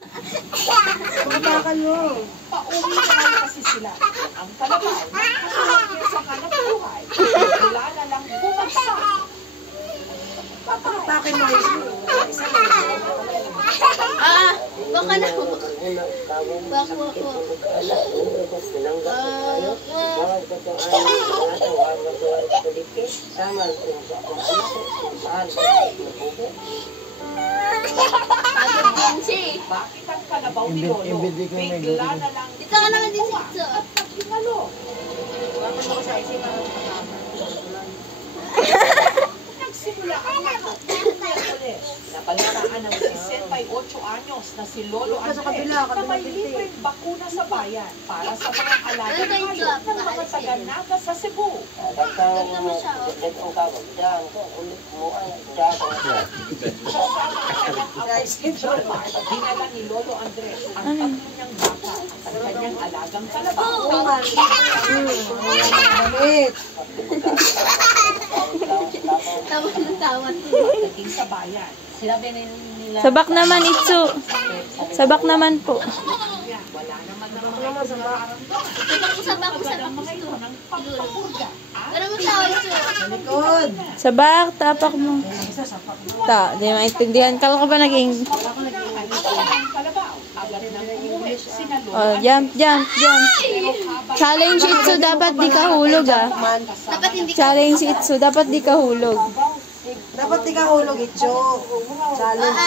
Pagkakan mo. Pauwi naman kasi sila. Ang kalabaw, nakasunod niya sa hanap buhay. Wala na lang bumagsak. Pakin mo isa. Baka na. Baka. Bakit ang kalabaw ni Lolo bigla na lang Dito ka naman din dito. at nagingalo? Nagsimula ang lahat ng Miyerkules. Napalataan ng 68 anyos na si Lolo Andres na may libreng bakuna sa bayan para sa mga alagang hayop ng mga taga-Naga sa Cebu. Ganda mo siya. Dinala ni Lolo Andres ang tatlo niyang baka at kanyang alagang kalabaw. Balik. Tawa na tawa. Pagdating sa bayan, sinabi nila Sabak naman, Itsu. Sabak naman po. wala naman ng mga nararamdaman. Sabak ko sa Mga ito ng pagpapurga. Pero mo tawa ito. Likod. Sabak, tapak mo. Di maintindihan. Kala ko ba naging... Ang kalabaw, agad nang umuwi sina Lolo Oh, jump, jump, jump. Challenge, Itsu. Dapat di ka hulog, ah. Dapat hindi ka. Challenge, Itsu. Dapat di ka hulog. Dapat di ka hulog, Itcho. Challenge.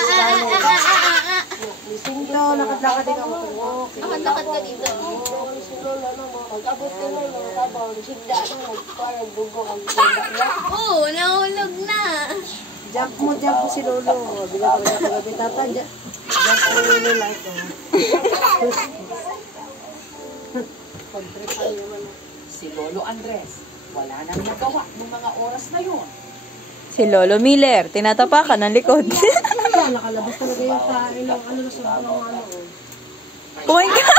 Ito, lakad-lakad di ka matulog. Lakad ka dito. Oo, nahulog na. Jump mo si Lolo. Bila ka pagabi tata. Jump mo Lolo like. Si Lolo Andres, wala nang nagawa ng mga oras na yun. Si Lolo Miller. Tinatapakan ng likod. Nakalabas talaga yung sa ilang ano na sa mga ano. Kumain ka.